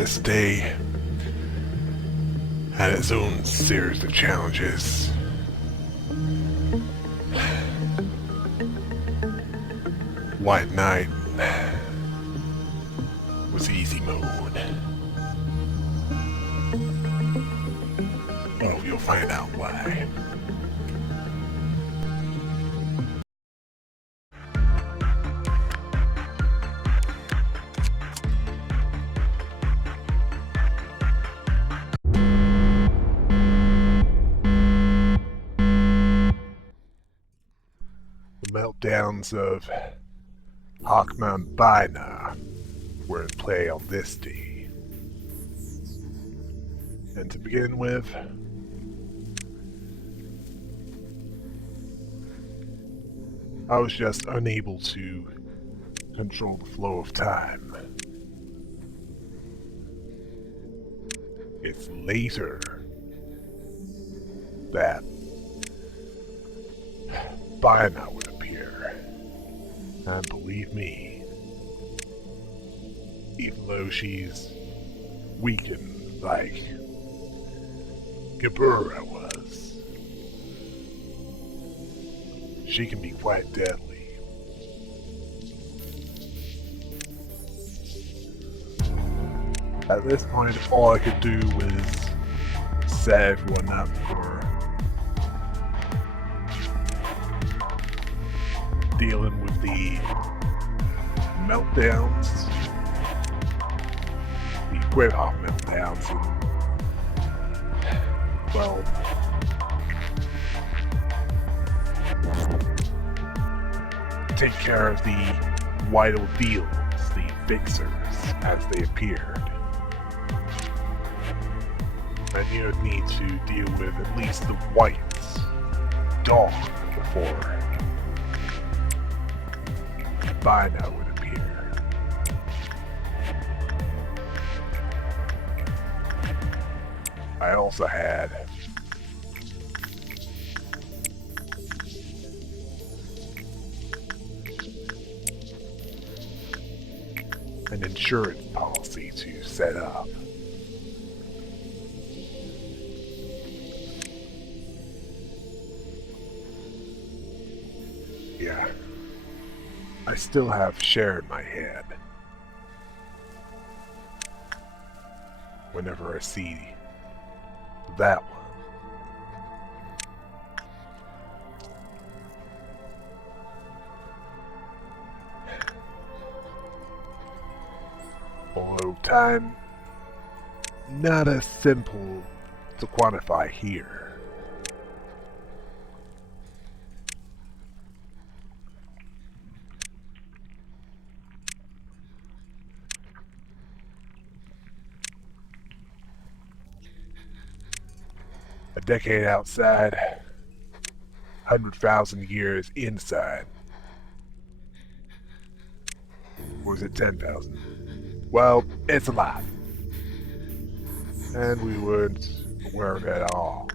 this day had its own series of challenges. White Knight was easy mode. Oh, you'll find out why. The meltdowns of Hawkmount Bina were in play on this day. And to begin with, I was just unable to control the flow of time. It's later that Bina would appear. And believe me, even though she's weakened like Gabura was, she can be quite deadly. At this point, all I could do was set everyone up for dealing with the meltdowns, the Gridhawk meltdowns, and, well, take care of the white ordeals, the fixers, as they appeared. I knew I'd need to deal with at least the whites, dawn, before Bina would appear. I also had an insurance policy to set up. Yeah. I still have Cher in my head whenever I see that one. Although time, not as simple to quantify here. A decade outside, 100,000 years inside. Or was it 10,000? Well, it's a lot. And we weren't aware of it at all.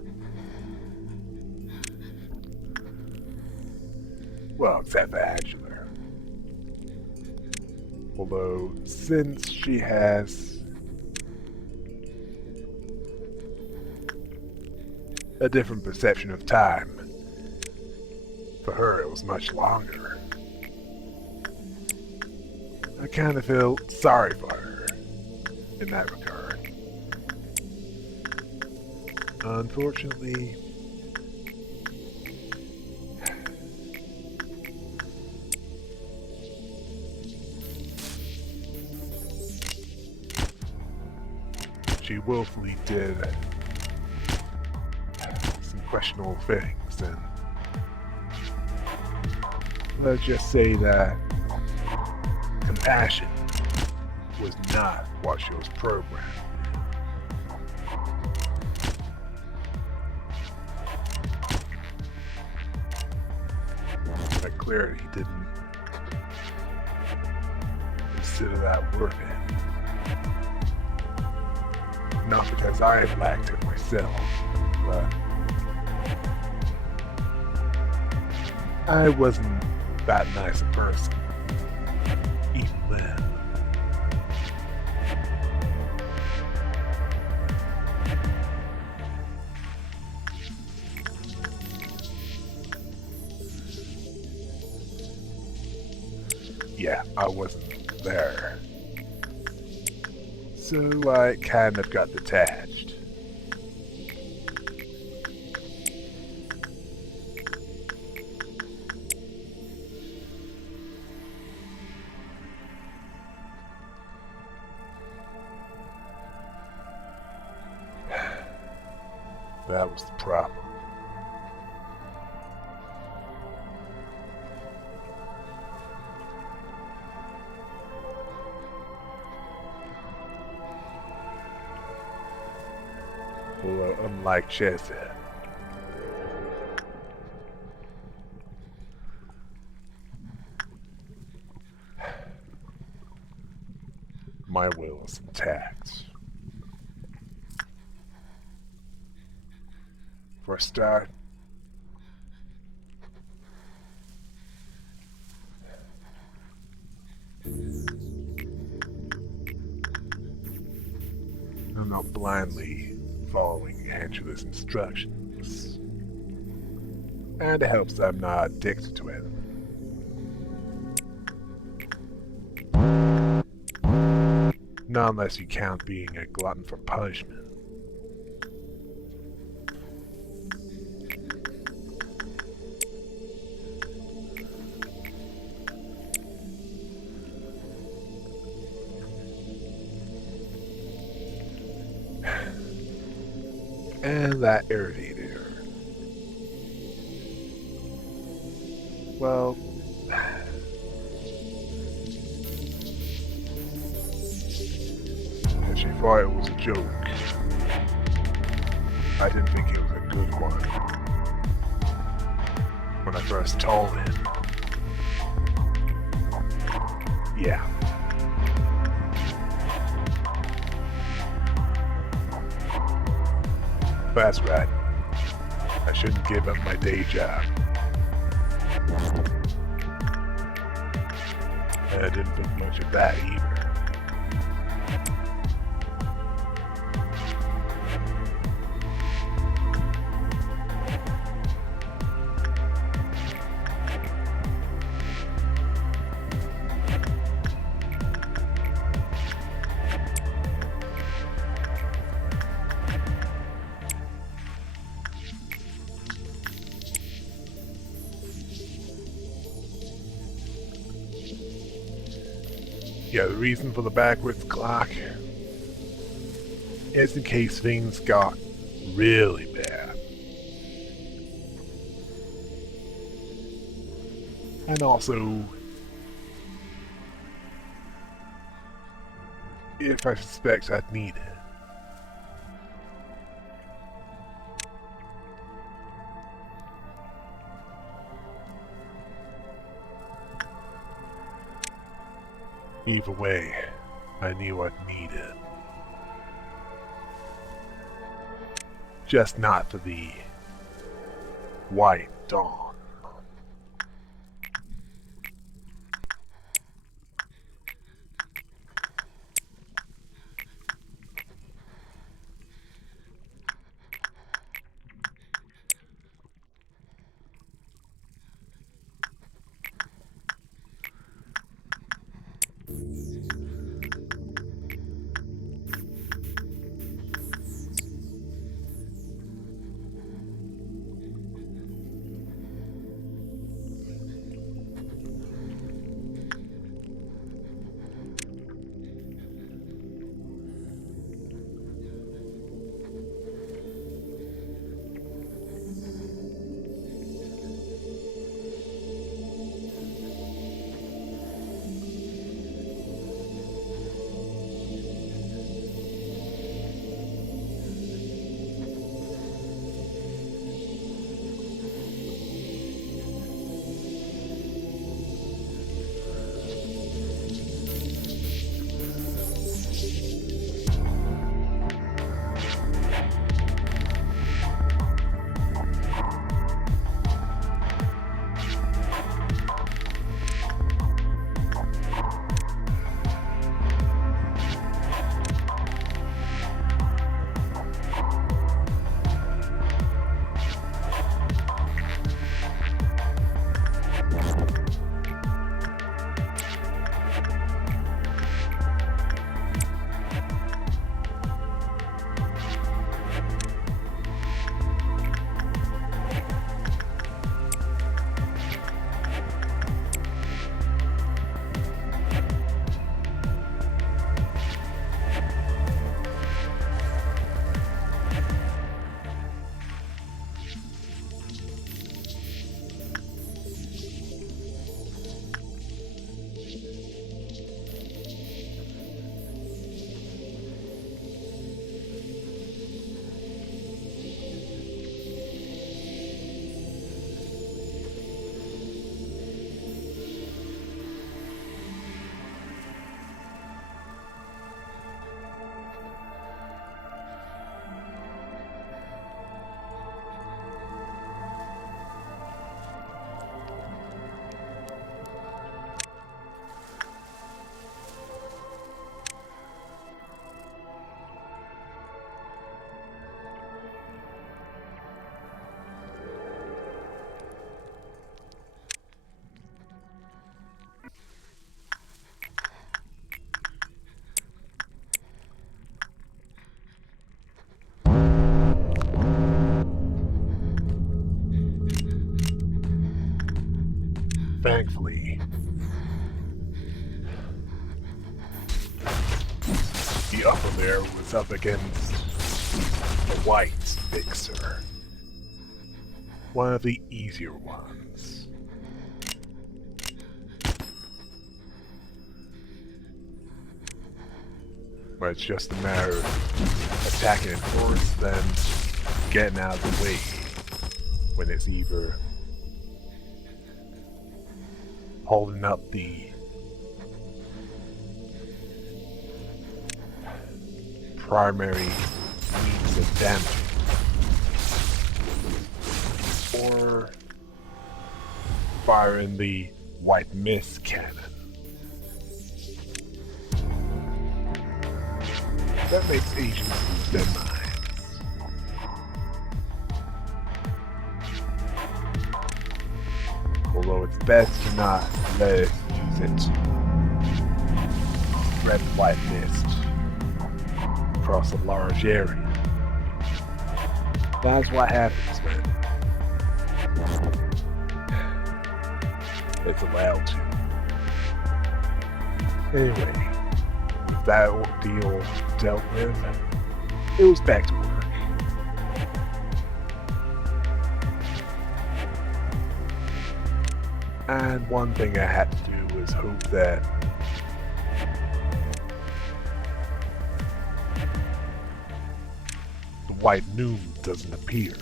Well, except for Angela. Although, since she has a different perception of time, for her it was much longer. I kind of feel sorry for her in that regard. Unfortunately, she willfully did some questionable things, and let's just say that compassion was not what she was programmed. But clearly he didn't consider that worth it. Not because I have lacked it myself, but I wasn't that nice a person, even then. Yeah, I wasn't there. So I kind of got detached. That was the problem. Although, unlike Chester, my will is intact. For a start, I'm not blindly following Angela's instructions. And it helps that I'm not addicted to it. Not unless you count being a glutton for punishment. And that irritated her. Well, she thought it was a joke. I didn't think it was a good one. When I first told him. Yeah. That's right. I shouldn't give up my day job. And I didn't think much of that either. Yeah, the reason for the backwards clock is in case things got really bad. And also, if I suspect I'd need it. Either way, I knew I'd need it. Just not for the White Dawn. Thankfully, the upper layer was up against the white fixer. One of the easier ones. Where it's just a matter of attacking it first, then getting out of the way when it's either holding up the primary means of damage, or firing the white mist cannon. That makes agents lose their minds. Although it's best to not let it use it. Spread white mist across a large area. That's what happens when it's allowed to. Anyway, with that ordeal dealt with, it was back to work. And one thing I had to do was hope that the white noon doesn't appear.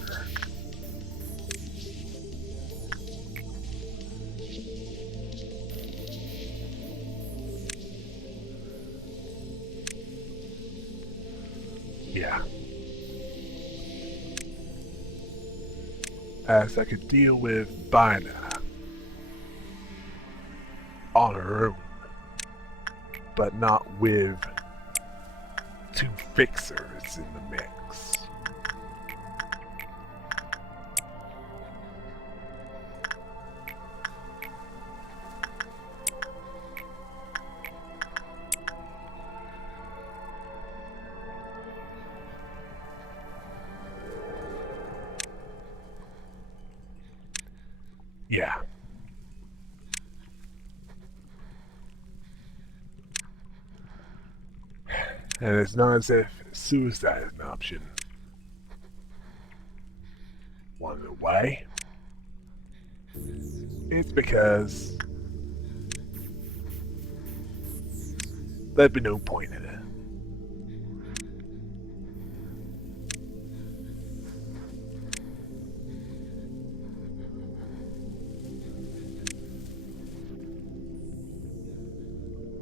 Yeah. As I could deal with Bina on her own, but not with two fixers in the mix. Yeah. And it's not as if suicide is an option. Want to know why? It's because there'd be no point in it.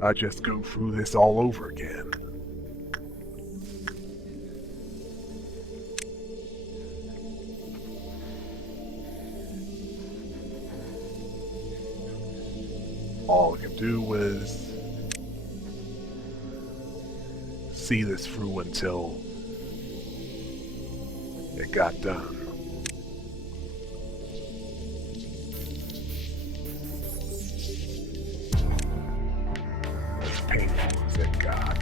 I just go through this all over again. All I could do was see this through until it got done. As painful as it got.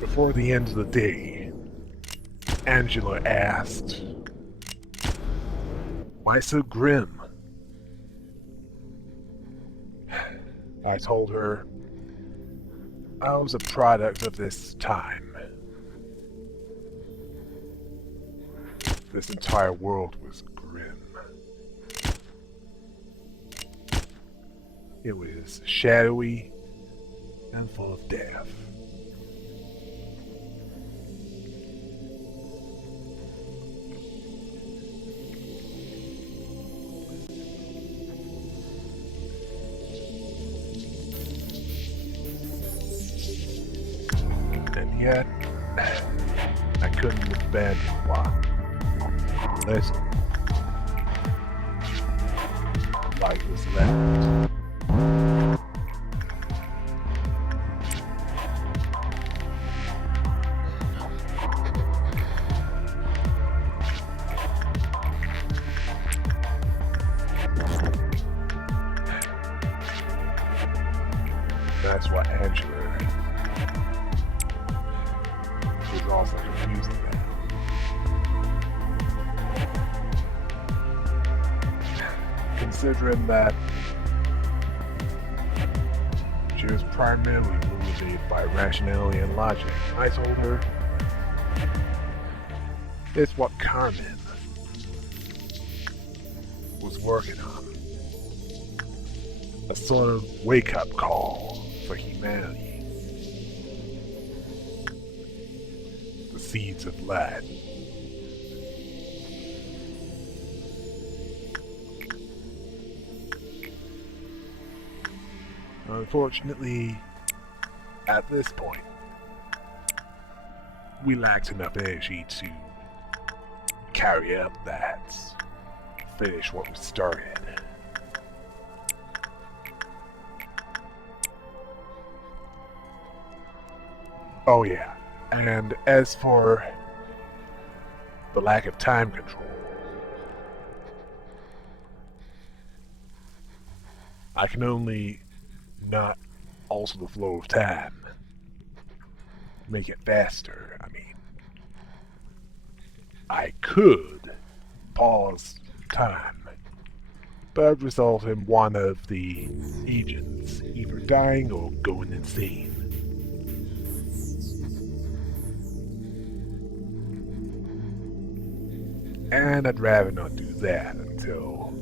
Before the end of the day, Angela asked, "Why so grim?" I told her I was a product of this time. This entire world was grim. It was shadowy and full of death. And yet, I couldn't abandon one. Listen, light was left. That's why Angela was also confused about. Considering that she was primarily motivated by rationality and logic, I told her it's what Carmen was working on. A sort of wake-up call for humanity. The seeds of light. Unfortunately, at this point, we lacked enough energy to carry out that, finish what we started. Oh yeah, and as for the lack of time control, I can only not alter the flow of time. Make it faster, I mean. I could pause time, but it would result in one of the agents either dying or going insane. And I'd rather not do that until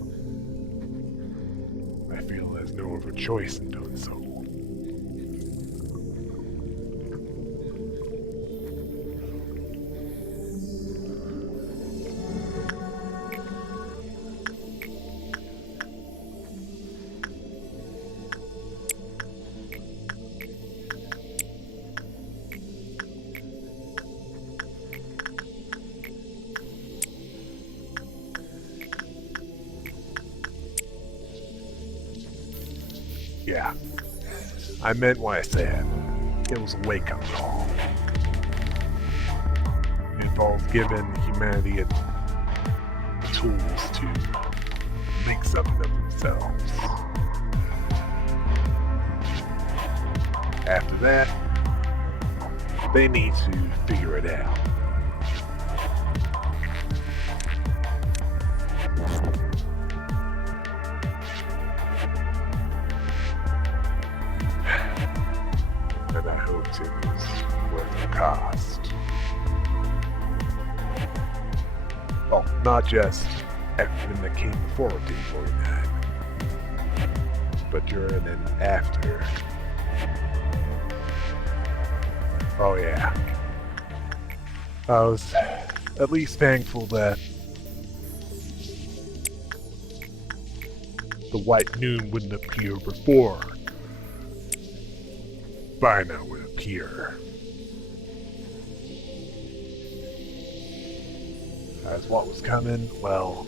I feel there's no other choice in doing so. Yeah, I meant what I said. It was a wake-up call. It involved giving humanity the tools to make something of themselves. After that, they need to figure it out. And I hoped it was worth the cost. Oh, not just everything that came before Day 49, but during and after. Oh yeah. I was at least thankful that the White Noon wouldn't appear before Bino would appear. As what was coming, well,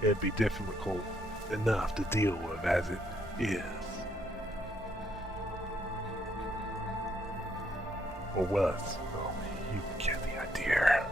it'd be difficult enough to deal with as it is. Or was. Well, you get the idea.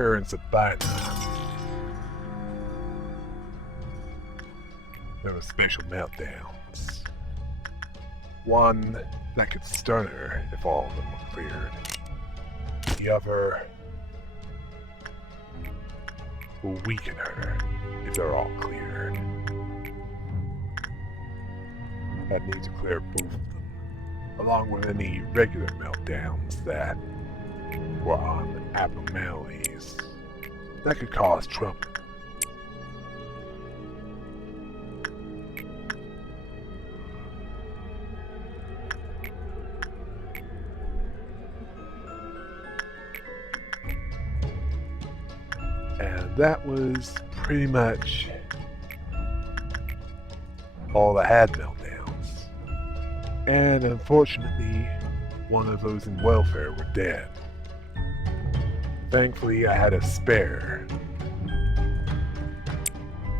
occurrence of Bina, there were special meltdowns. One that could stun her if all of them were cleared. The other will weaken her if they're all cleared. I'd need to clear both of them, along with any regular meltdowns that were on abnormalities that could cause trouble. And that was pretty much all I had meltdowns. And unfortunately, one of those in welfare were dead. Thankfully, I had a spare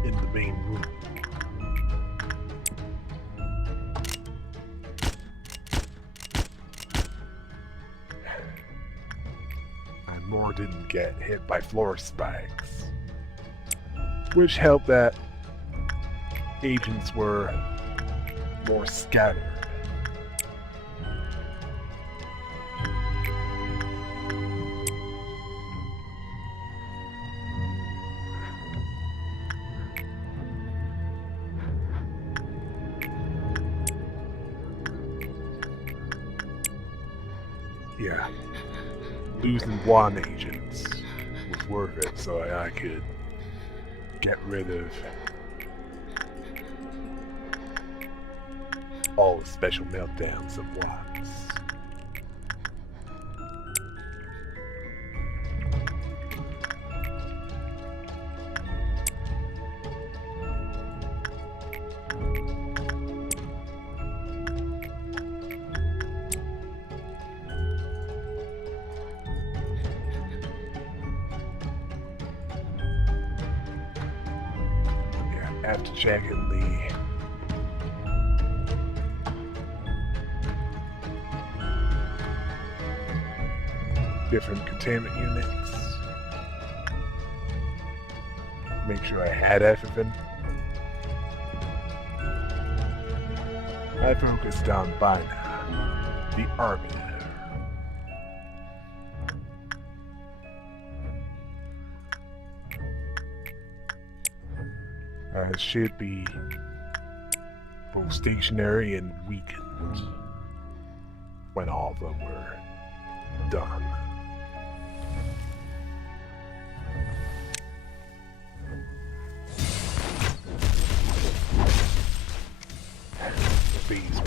in the main room. And more didn't get hit by floor spikes, which helped that agents were more scattered. Yeah, losing one agent was worth it so I could get rid of all the special meltdowns at once. After checking the different containment units, make sure I had everything, I focused on Bina, the Arbiter. Should be both stationary and weakened when all of them were done. Phase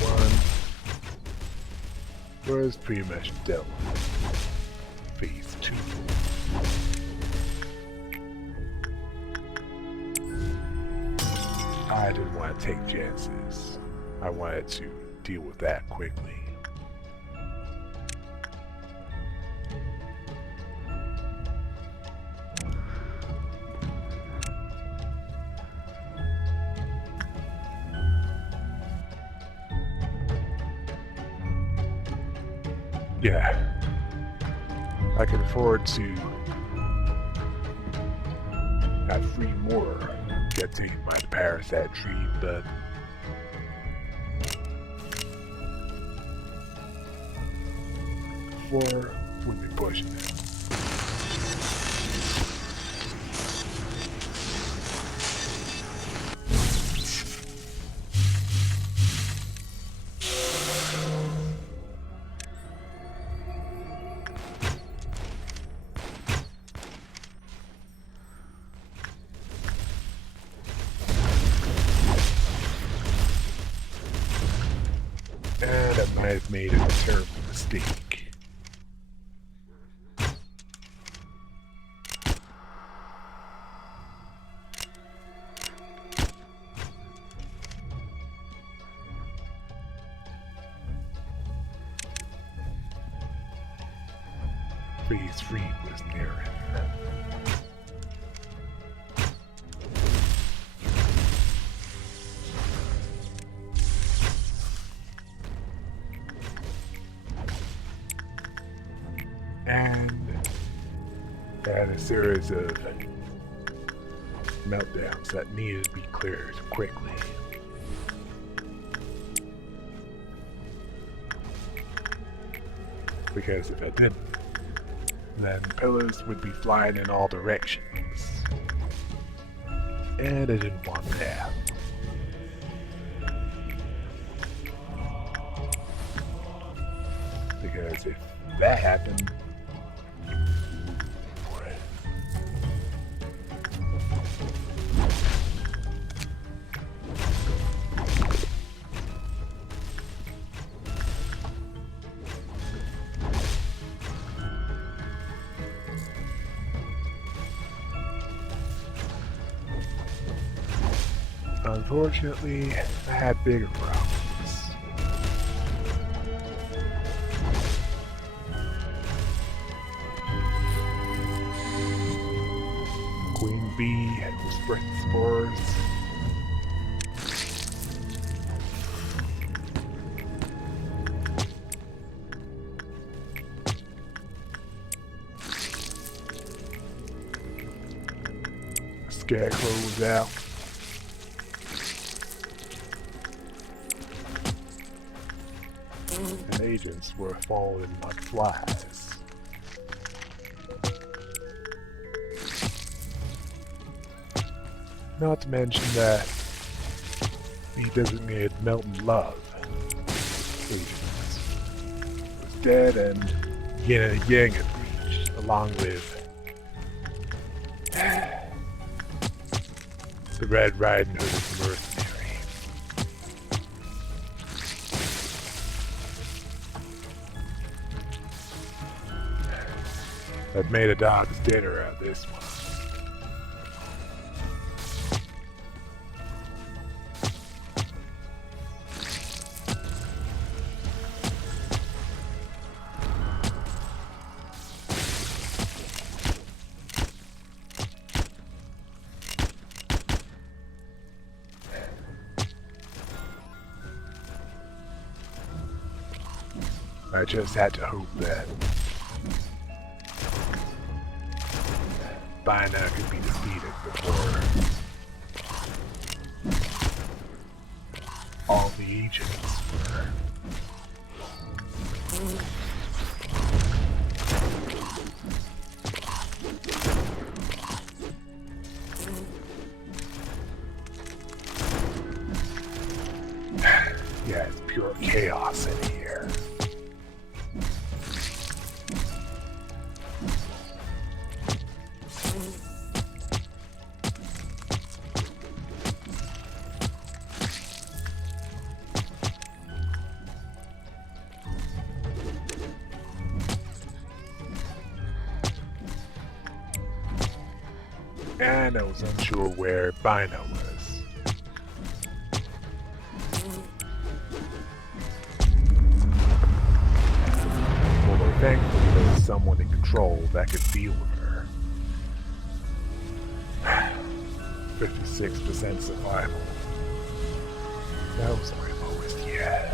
1 was pretty much dealt with. Phase 2. I didn't want to take chances. I wanted to deal with that quickly. Yeah, I can afford to have 3 more get taken by the parasite tree, but four would be pushing it. And I might have made a terrible mistake. Phase 3 was near it. And Had a series of meltdowns that needed to be cleared quickly. Because if I didn't, then pillars would be flying in all directions. And I didn't want that. Because if that happened, unfortunately, I had bigger problems. Queen bee was spreading spores. Scarecrow was out. And agents were falling like flies. Not to mention that he designated Melton Love was dead, and Yin and Yang had breached, along with the Red Riding Hood of the mercenary. I've made a dog's dinner out of this one. I just had to hope that Bina could be defeated before all the agents were. Yeah, it's pure chaos in here. And I was unsure where Bina was. Although thankfully there was someone in control that could deal with her. 56% survival. That was my lowest yet.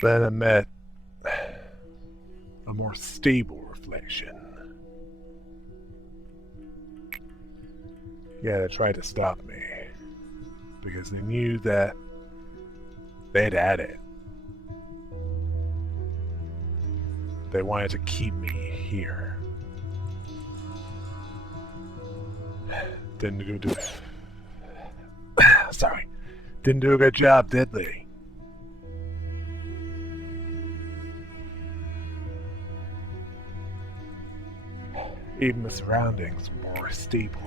Then I met a more stable reflection. Yeah, they tried to stop me because they knew that they'd had it. They wanted to keep me here. Didn't do sorry. Didn't do a good job, did they? Even the surroundings were more stable.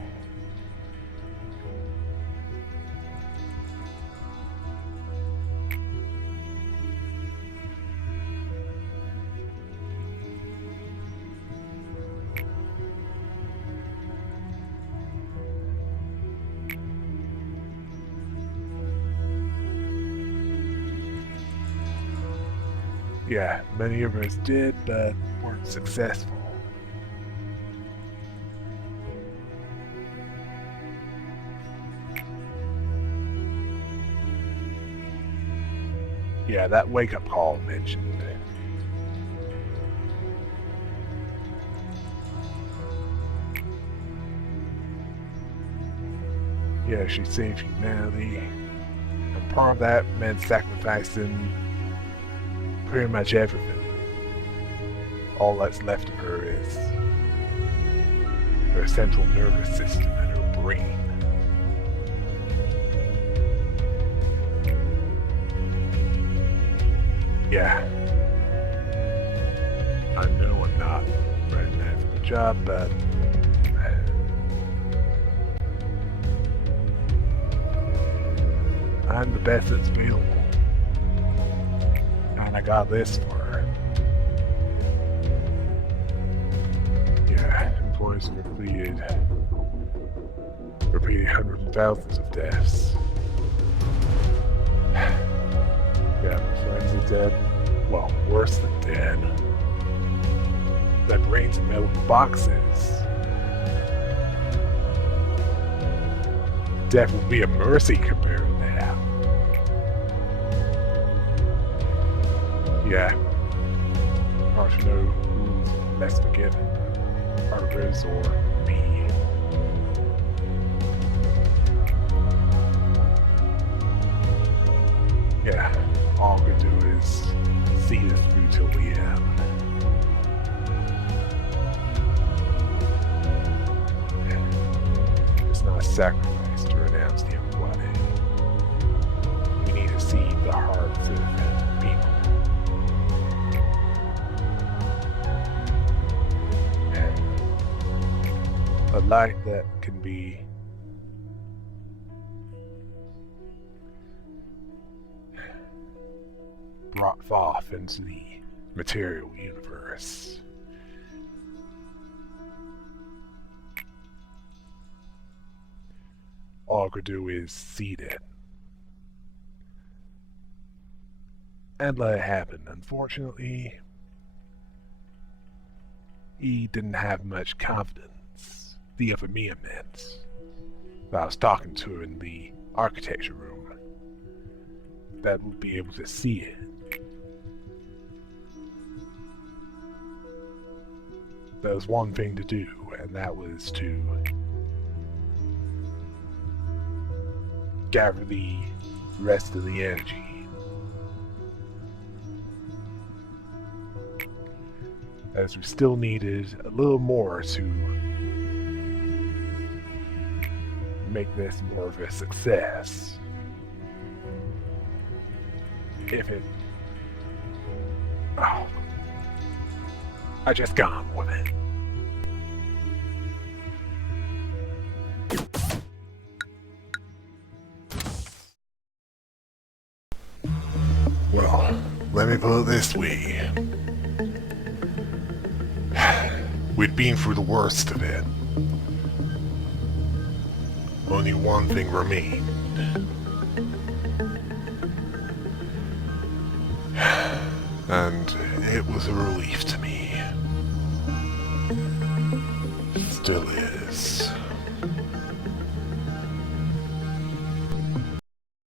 Yeah, many of us did, but weren't successful. Yeah, that wake-up call mentioned. Yeah, she saved humanity. And part of that meant sacrificing pretty much everything. All that's left of her is her central nervous system and her brain. Yeah. I know I'm not the right man for the job, but I'm the best that's available. And I got this for her. Yeah, employees have repeated hundreds of thousands of deaths. Yeah, my friends are dead. Well, worse than dead. Their brains in metal boxes. Death would be a mercy compared to that. Yeah. Hard to know who's less forgiven. Others or me. Yeah. All I could do is see this through till the end. It's not a sacrifice to renounce the unwanted. We need to see the hearts of people. A light that can be brought forth into the material universe. All I could do is seed it. And let it happen. Unfortunately, he didn't have much confidence. The other me meant. That I was talking to in the architecture room. That would be able to see it. There was one thing to do, and that was to gather the rest of the energy. As we still needed a little more to make this more of a success. If it... Oh. I just got on with it. Well, let me put it this way. We'd been through the worst of it. Only one thing remained. And it was a relief to me. Still is.